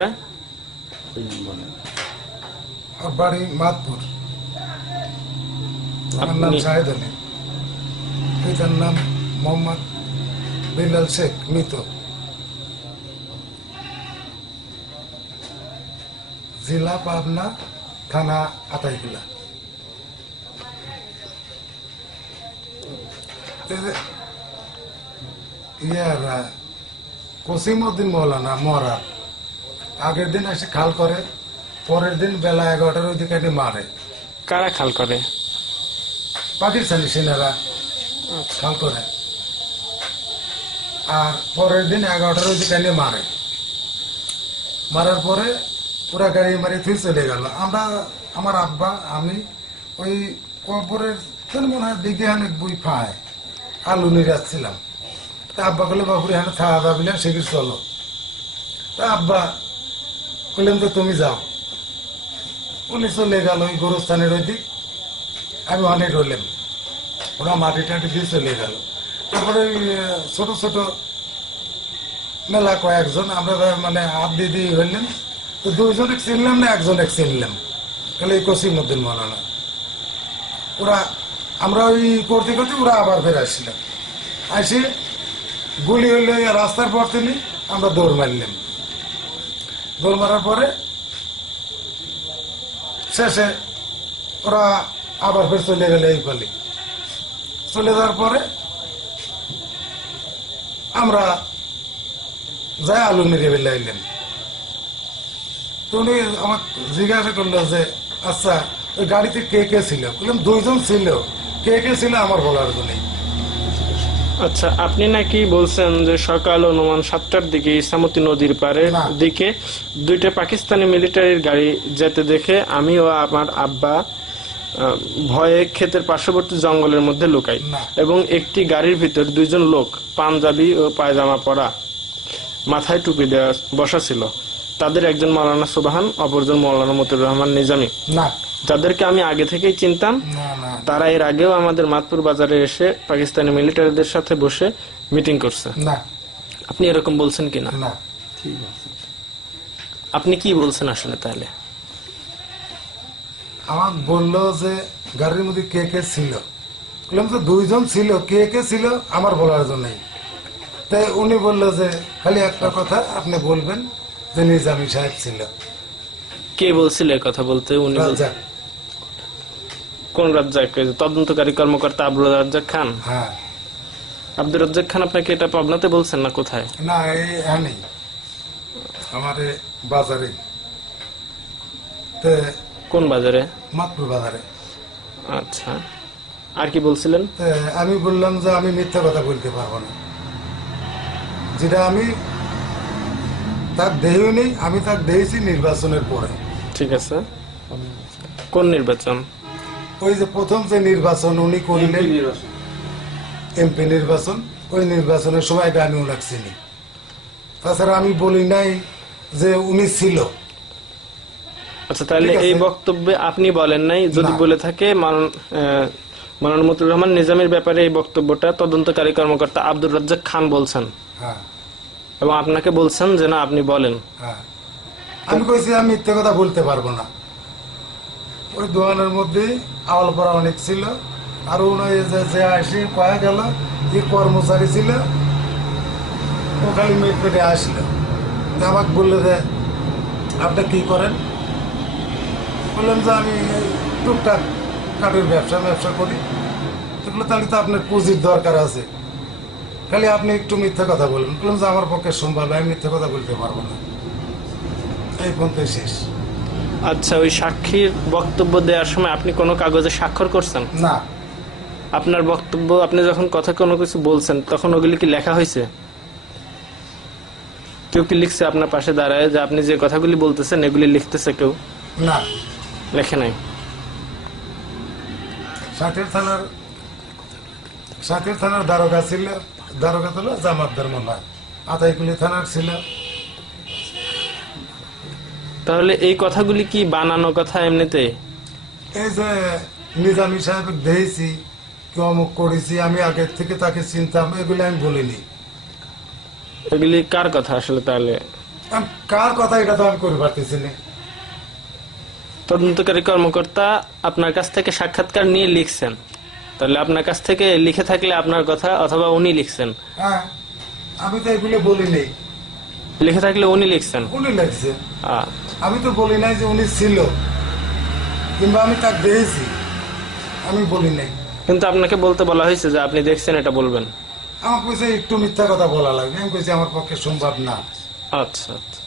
আর বাড়ি মাতপুর আমার নাম আপনি- আলী। পিতার নাম মোহাম্মদ বিলাল শেখ মৃত। জেলা পাবনা থানা যে ইয়ার কসিমউদ্দিন মৌলানা মরা আগের দিন এসে খাল করে পরের দিন বেলা এগারোটার ওই দিকে মারে। কারা খাল করে? পাকিস্তানি সেনারা খাল করে। আর পরের দিন এগারোটার ওই দিকে এনে মারে। মারার পরে পুরা গাড়ি মারি ফির চলে গেল। আমরা আমার আব্বা আমি ওই কবরের মনে হয় দিকে অনেক বই পায় আলু নিয়ে যাচ্ছিলাম তা আব্বা বলে বাবুরে এখানে খাওয়া দাওয়া বিলে সেগুলো চলো। তা আব্বা বললেন তো তুমি যাও। উনি চলে গেল ওই গোরস্থানের ওই দিক আমি অনেক রইলাম। ওরা মাটি টাটি দিয়ে চলে গেল। তারপরে ওই, ছোট ছোট মেলা কয়েকজন আমরা মানে হাত দিয়ে হইলেন তো দুইজন চিনলাম না একজন এক চিনলাম। তাহলে এই কসিমুদ্দিন মৌলানা। ওরা আমরা ওই করতে করতে ওরা আবার ফেরে আসছিলাম আসে গুলি হইলে রাস্তার পর তিনি আমরা দৌড় মারলাম। দৌড় মারার পরে শেষে ওরা আবার ফের চলে গেলে এই পালি চলে যাওয়ার পরে আমরা যাই আলু নিয়ে বেলে আইলেন উনি আমার জিজ্ঞাসা করল যে আচ্ছা ওই গাড়িতে কে কে ছিল? বললাম, দুইজন ছিল। কে কে ছিল আমার বলার জন্য? আচ্ছা আপনি নাকি বলছেন যে সকাল অনুমান সাতটার দিকে ইসামতি নদীর পারে দিকে দুইটা পাকিস্তানি মিলিটারির গাড়ি যেতে দেখে আমি ও আমার আব্বা ভয়ে ক্ষেতের পার্শ্ববর্তী জঙ্গলের মধ্যে লুকাই এবং একটি গাড়ির ভিতর দুইজন লোক পাঞ্জাবি ও পায়জামা পরা মাথায় টুপি দেওয়া বসা ছিল। তাদের একজন মৌলানা সুবাহান অপরজন মৌলানা মতুর রহমান নিজামী। না। যাদেরকে আমি আগে থেকেই চিনতাম তারা এর আগেও আমাদের মাতপুর বাজারে এসে পাকিস্তানি মিলিটারিদের সাথে বসে মিটিং করছে। না। আপনি এরকম বলছেন কিনা আপনি কি বলছেন আসলে তাহলে? আমার বলল যে গাড়ির মধ্যে কে কে ছিল? বললাম তো দুইজন ছিল। কে কে ছিল? আমার বলার জন্যই তাই উনি বলল যে খালি একটা কথা আপনি বলবেন যে নিজামি সাহেব ছিল। কে বলছিল কথা বলতে? উনি বল- রাজা। কোন রাজ্জাক? তদন্তকারী কর্মকর্তা আব্দুল রাজ্জাক খান? হ্যাঁ। আব্দুল রাজ্জাক খান আপনাকে এটা পাবনাতে বলছেন না কোথায়? না এই আনি আমার বাজারে। তে কোন বাজারে? মাতপুর বাজারে। আচ্ছা। আর কি বলছিলেন? আমি বললাম যে আমি মিথ্যা কথা বলতে পারব না। যেটা আমি তার নেই আমি তার দেহেছি নির্বাচনের পরে। ঠিক আছে। কোন নির্বাচন? ওই যে প্রথম যে নির্বাচন উনি করলেন এমপি নির্বাচন। ওই নির্বাচনের সময় এটা আমি ওনাকে চিনি তাছাড়া আমি বলি নাই যে উনি ছিল। আচ্ছা তাহলে এই বক্তব্যে আপনি বলেন নাই যদি বলে থাকে মানন মতুর রহমান নিজামের ব্যাপারে এই বক্তব্যটা তদন্তকারী কর্মকর্তা আব্দুর রাজ্জাক খান বলছেন। হ্যাঁ। এবং আপনাকে বলছেন যে না আপনি বলেন। হ্যাঁ। আমি কইছি আমি মিথ্যে কথা বলতে পারব না। ওই দোকানের মধ্যে আওয়াল অনেক ছিল। আর উনি যে যে আসি পাওয়া গেল যে কর্মচারী ছিল। ও খালি মেট পেটে আসলো আমাকে বলল যে, আপনি কী করেন? বললাম যে, আমি টুকটাক কাঠের ব্যবসা ব্যবসা করি। তাহলে তো আপনার পুঁজির দরকার আছে। খালি আপনি একটু মিথ্যে কথা বলেন বললাম যে, আমার পক্ষে সম্ভব আমি মিথ্যে কথা বলতে পারব না। এই পর্যন্ত শেষ। আচ্ছা ওই সাক্ষীর বক্তব্য দেওয়ার সময় আপনি কোনো কাগজে স্বাক্ষর করছেন? না। আপনার বক্তব্য আপনি যখন কথা কোনো কিছু বলছেন তখন ওগুলি কি লেখা হয়েছে? কেউ কি লিখছে আপনার পাশে দাঁড়ায় যে আপনি যে কথাগুলি বলতেছেন এগুলি লিখতেছে কেউ? না। লেখে নাই। ষাটের থানার ষাটের থানার দারোগা ছিল দারোগা ছিল জামাতদার হয় আতাইকুলি থানার ছিল। তাহলে এই কথাগুলি কি বানানো কথা এমনিতে? এই যে নিজামি সাহেব দেখেছি কি অমুক করেছি আমি আগের থেকে তাকে চিনতাম এগুলি আমি বলিনি। এগুলি কার কথা আসলে তাহলে? কার কথা এটা তো আমি করে পারতেছি না। তদন্তকারী কর্মকর্তা আপনার কাছ থেকে সাক্ষাৎকার নিয়ে লিখছেন। তাহলে আপনার কাছ থেকে লিখে থাকলে আপনার কথা অথবা উনি লিখছেন। হ্যাঁ আমি তো এগুলো বলি নেই লিখে থাকলে উনি লিখছেন? উনি আহ, আমি তো বলি নাই যে উনি ছিল কিংবা আমি তাকে দেখেছি আমি বলি নাই। কিন্তু আপনাকে বলতে বলা হয়েছে যে আপনি দেখছেন এটা বলবেন। আমার কইছে একটু মিথ্যা কথা বলা লাগবে আমি কইছি আমার পক্ষে সম্ভব না। আচ্ছা আচ্ছা।